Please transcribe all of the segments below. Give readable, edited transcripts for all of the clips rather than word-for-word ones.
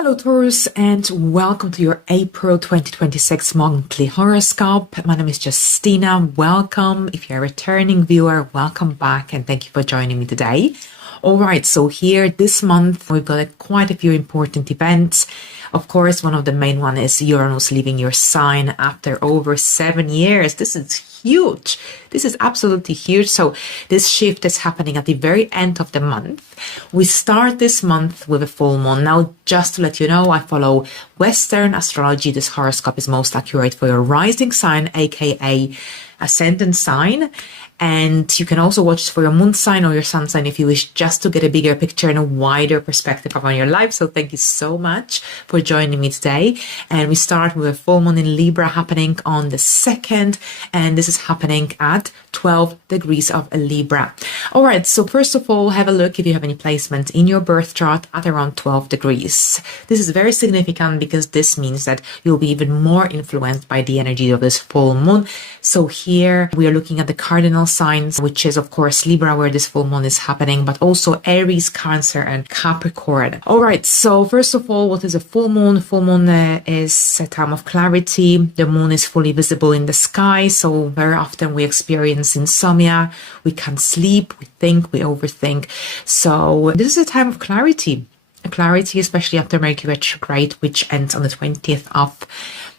Hello Taurus, and welcome to your April 2026 monthly horoscope. My name is Justina. Welcome. If you're a returning viewer, welcome back and thank you for joining me today. Alright, so here this month we've got quite a few important events. Of course, one of the main one is Uranus leaving your sign after over 7 years. This is huge. This is absolutely huge. So this shift is happening at the very end of the month. We start this month with a full moon. Now, just to let you know, I follow Western astrology. This horoscope is most accurate for your rising sign, aka ascendant sign. And you can also watch for your moon sign or your sun sign if you wish, just to get a bigger picture and a wider perspective on your life. So thank you so much for joining me today. And we start with a full moon in Libra happening on the 2nd. And this is happening at 12 degrees of Libra. All right. So first of all, have a look if you have any placement in your birth chart at around 12 degrees. This is very significant because this means that you'll be even more influenced by the energy of this full moon. So here we are looking at the cardinal signs, which is of course Libra, where this full moon is happening, but also Aries, Cancer and Capricorn. All right, so first of all, what is a full moon? Full moon is a time of clarity. The moon is fully visible in the sky, so very often we experience insomnia, we can't sleep, we think, we overthink. So this is a time of clarity, especially after Mercury retrograde, which ends on the 20th of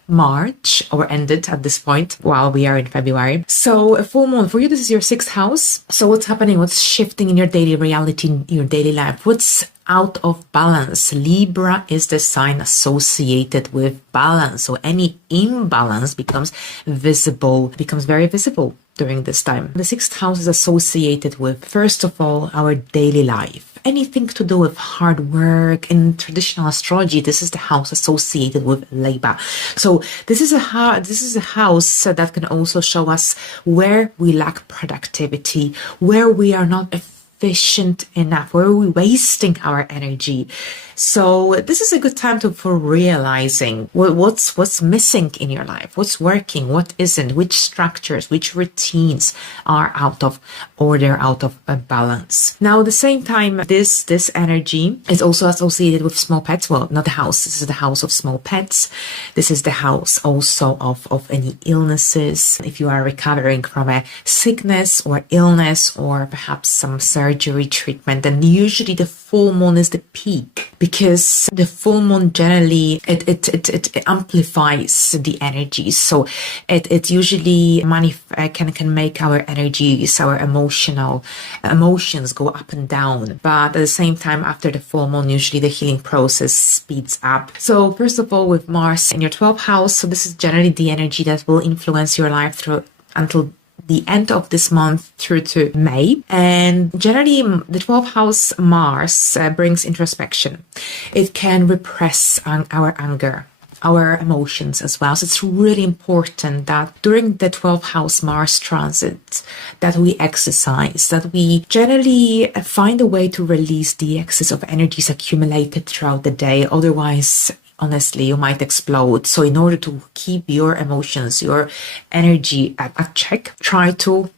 March, or ended at this point while we are in February. So a full moon for you, this is your 6th house. So what's happening? What's shifting in your daily reality, in your daily life? What's out of balance? Libra is the sign associated with balance. So any imbalance becomes visible, becomes very visible during this time. The 6th house is associated with, first of all, our daily life. Anything to do with hard work. In traditional astrology, this is the house associated with labor. So this is a house that can also show us where we lack productivity, where we are not efficient enough, where we're wasting our energy. So this is a good time for realizing what's missing in your life, what's working, what isn't, which structures, which routines are out of order, out of balance. Now, at the same time, this energy is also associated with small pets. Well, not the house. This is the house of small pets. This is the house also of any illnesses. If you are recovering from a sickness or illness or perhaps some surgery treatment, then usually the full moon is the peak, because the full moon generally it amplifies the energy. So it usually can make our energies, our emotions go up and down. But at the same time, after the full moon, usually the healing process speeds up. So first of all, with Mars in your 12th house, so this is generally the energy that will influence your life through until the end of this month through to May. And generally the 12th house Mars brings introspection. It can repress our anger, our emotions as well. So it's really important that during the 12th house Mars transit that we exercise, that we generally find a way to release the excess of energies accumulated throughout the day. Otherwise, honestly, you might explode. So in order to keep your emotions, your energy at check, try to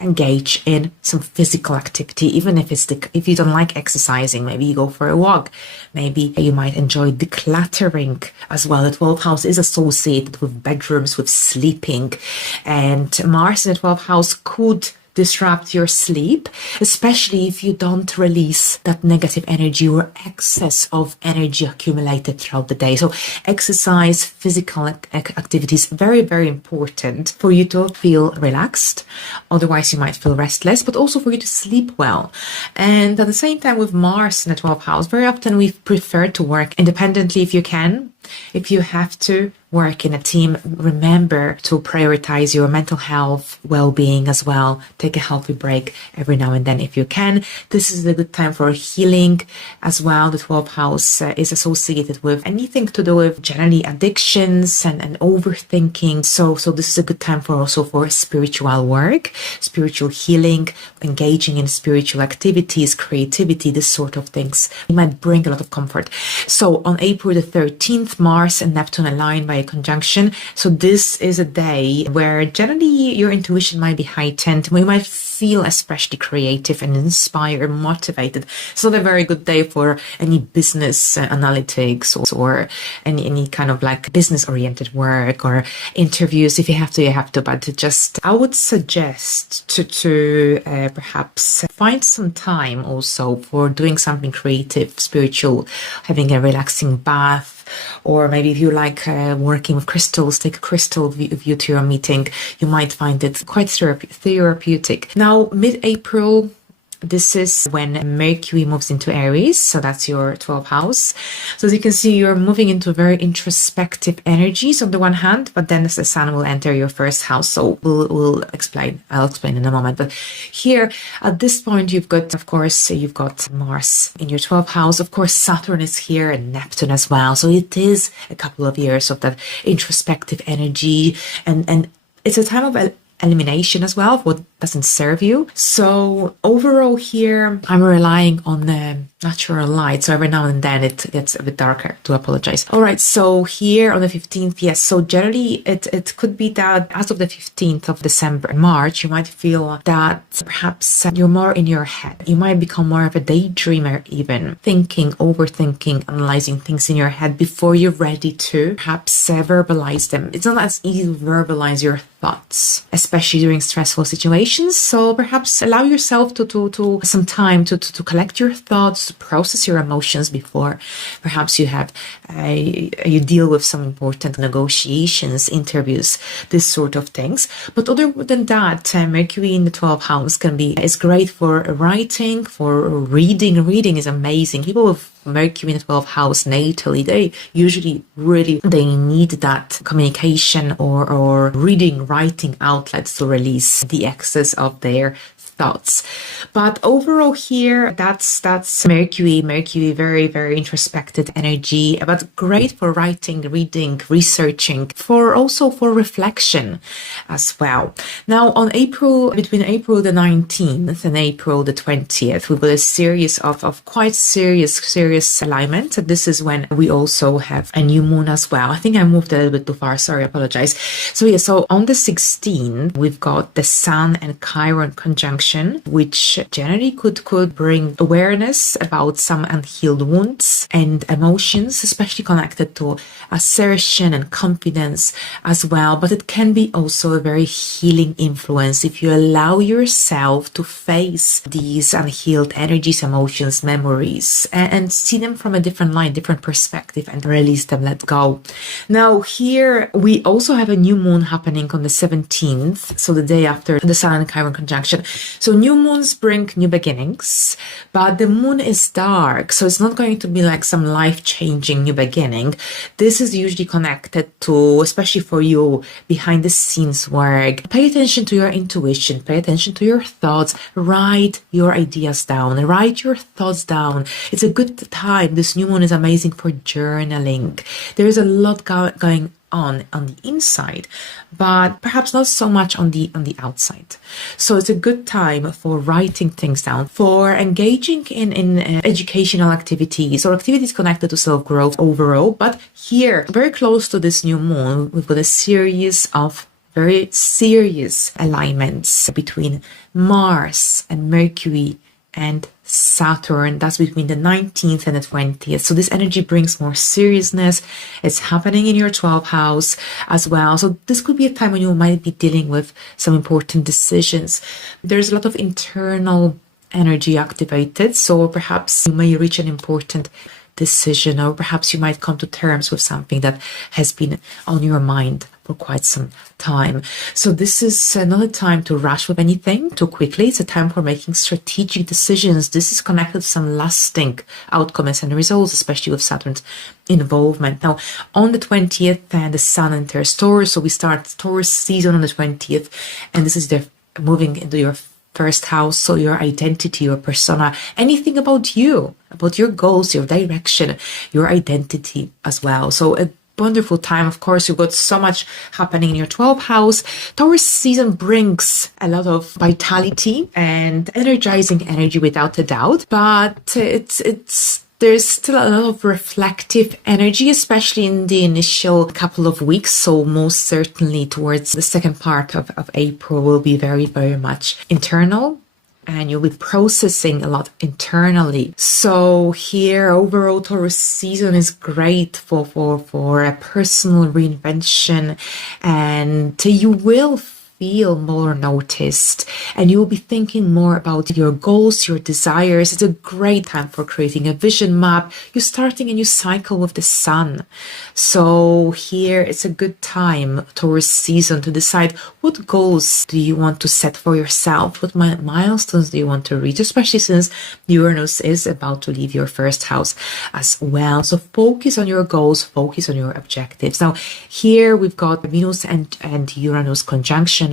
engage in some physical activity. Even if you don't like exercising, maybe you go for a walk. Maybe you might enjoy decluttering as well. The 12th house is associated with bedrooms, with sleeping, and Mars in the 12th house could disrupt your sleep, especially if you don't release that negative energy or excess of energy accumulated throughout the day. So exercise, physical activities, very, very important for you to feel relaxed. Otherwise, you might feel restless, but also for you to sleep well. And at the same time, with Mars in the 12th house, very often we prefer to work independently if you can. If you have to work in a team, remember to prioritize your mental health, well-being as well. Take a healthy break every now and then if you can. This is a good time for healing as well. The 12th house is associated with anything to do with generally addictions and overthinking. So this is a good time for spiritual work, spiritual healing, engaging in spiritual activities, creativity, this sort of things. It might bring a lot of comfort. So on April the 13th, Mars and Neptune align by a conjunction. So this is a day where generally your intuition might be heightened. We might feel especially creative and inspired, motivated. It's not a very good day for any business analytics or any kind of like business oriented work or interviews. If you have to, you have to, but just I would suggest to perhaps find some time also for doing something creative, spiritual, having a relaxing bath. Or maybe if you like working with crystals, take a crystal view to your meeting. You might find it quite therapeutic. Now, mid-April, this is when Mercury moves into Aries, so that's your 12th house. So as you can see, you're moving into very introspective energies on the one hand, but then the sun will enter your first house. So I'll explain in a moment. But here, at this point, you've got Mars in your 12th house. Of course, Saturn is here and Neptune as well. So it is a couple of years of that introspective energy, and it's a time of elimination as well of what doesn't serve you. So overall here, I'm relying on the natural light. So every now and then it gets a bit darker. Do apologize. All right. So here on the 15th, yes. So generally it could be that as of the 15th of December, March, you might feel that perhaps you're more in your head. You might become more of a daydreamer, even thinking, overthinking, analyzing things in your head before you're ready to perhaps verbalize them. It's not as easy to verbalize your thoughts, especially during stressful situations. So perhaps allow yourself to some time to collect your thoughts, to process your emotions before perhaps you have you deal with some important negotiations, interviews, this sort of things. But other than that, Mercury in the 12th house is great for writing, for reading. Reading is amazing. People with Mercury in the 12th house natally, they usually they need that communication or reading, writing outlets to release the excess of their thoughts. But overall here, that's Mercury, very, very introspective energy, but great for writing, reading, researching, also for reflection as well. Now on between April the 19th and April the 20th, we've got a series of quite serious alignment. This is when we also have a new moon as well. I think I moved a little bit too far. Sorry, I apologize. So yeah, so on the 16th, we've got the Sun and Chiron conjunction, which generally could bring awareness about some unhealed wounds and emotions, especially connected to assertion and confidence as well. But it can be also a very healing influence if you allow yourself to face these unhealed energies, emotions, memories, and see them from a different light, different perspective, and release them, let go. Now here we also have a new moon happening on the 17th, so the day after the Sun and Chiron conjunction. So new moons bring new beginnings, but the moon is dark, so it's not going to be like some life-changing new beginning. This is usually connected to, especially for you, behind the scenes work. Pay attention to your intuition, pay attention to your thoughts, write your ideas down, write your thoughts down. It's a good time. This new moon is amazing for journaling. There is a lot going on the inside, but perhaps not so much on the outside. So it's a good time for writing things down, for engaging in educational activities or activities connected to self-growth overall. But here, very close to this new moon, we've got a series of very serious alignments between Mars and Mercury and Saturn. That's between the 19th and the 20th. So this energy brings more seriousness. It's happening in your 12th house as well. So this could be a time when you might be dealing with some important decisions. There's a lot of internal energy activated. So perhaps you may reach an important decision, or perhaps you might come to terms with something that has been on your mind for quite some time. So this is not a time to rush with anything too quickly. It's a time for making strategic decisions. This is connected to some lasting outcomes and results, especially with Saturn's involvement. Now, on the 20th, the Sun enters Taurus. So we start Taurus season on the 20th, and this is moving into your first house. So your identity, your persona, anything about you, about your goals, your direction, your identity as well. So a wonderful time. Of course, you've got so much happening in your 12th house. Taurus season brings a lot of vitality and energizing energy without a doubt, but it's There's still a lot of reflective energy, especially in the initial couple of weeks. So most certainly towards the second part of April will be very, very much internal. And you'll be processing a lot internally. So here, overall, Taurus season is great for a personal reinvention, and you will feel more noticed, and you will be thinking more about your goals, your desires. It's a great time for creating a vision map. You're starting a new cycle with the sun. So here it's a good time, Taurus season, to decide what goals do you want to set for yourself, what milestones do you want to reach, especially since Uranus is about to leave your first house as well. So focus on your goals, focus on your objectives. Now here we've got Venus and Uranus conjunction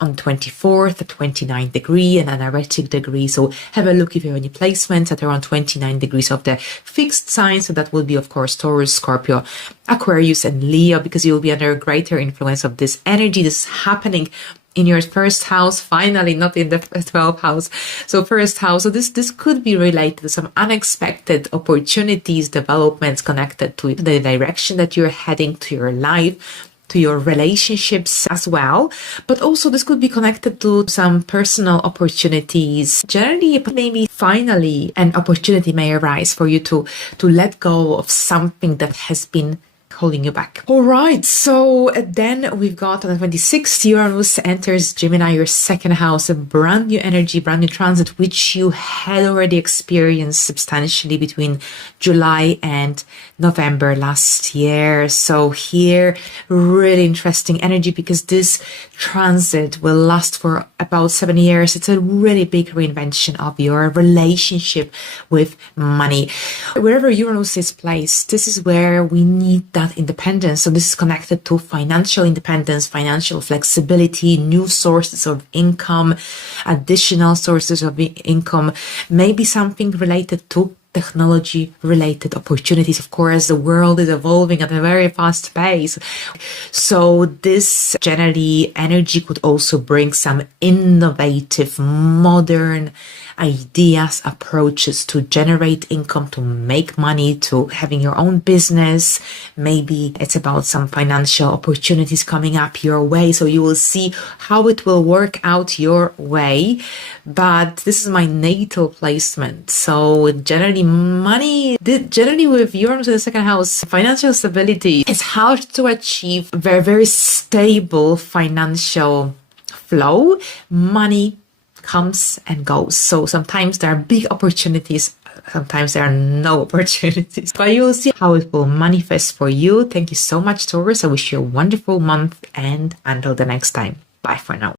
on 24th, a 29 degree and an erratic degree. So have a look if you have any placements at around 29 degrees of the fixed sign. So that will be, of course, Taurus, Scorpio, Aquarius, and Leo, because you will be under greater influence of this energy. This is happening in your first house, finally, not in the 12th house. So first house. So this could be related to some unexpected opportunities, developments connected to the direction that you're heading, to your life, to your relationships as well. But also this could be connected to some personal opportunities. Generally, maybe finally an opportunity may arise for you to let go of something that has been holding you back. All right, so then we've got on the 26th, Uranus enters Gemini, your second house, a brand new energy, brand new transit, which you had already experienced substantially between July and November last year. So here, really interesting energy, because this transit will last for about 7 years. It's a really big reinvention of your relationship with money. Wherever Uranus is placed, this is where we need that independence. So this is connected to financial independence, financial flexibility, new sources of income, additional sources of income, maybe something related to technology related opportunities. Of course, the world is evolving at a very fast pace. So this generally energy could also bring some innovative, modern ideas, approaches to generate income, to make money, to having your own business. Maybe it's about some financial opportunities coming up your way. So you will see how it will work out your way. But this is my natal placement. So generally with Uranus in the second house, financial stability, it's hard to achieve very, very stable financial flow. Money comes and goes. So sometimes there are big opportunities, sometimes there are no opportunities. But you'll see how it will manifest for you. Thank you so much, Taurus. I wish you a wonderful month, and until the next time, bye for now.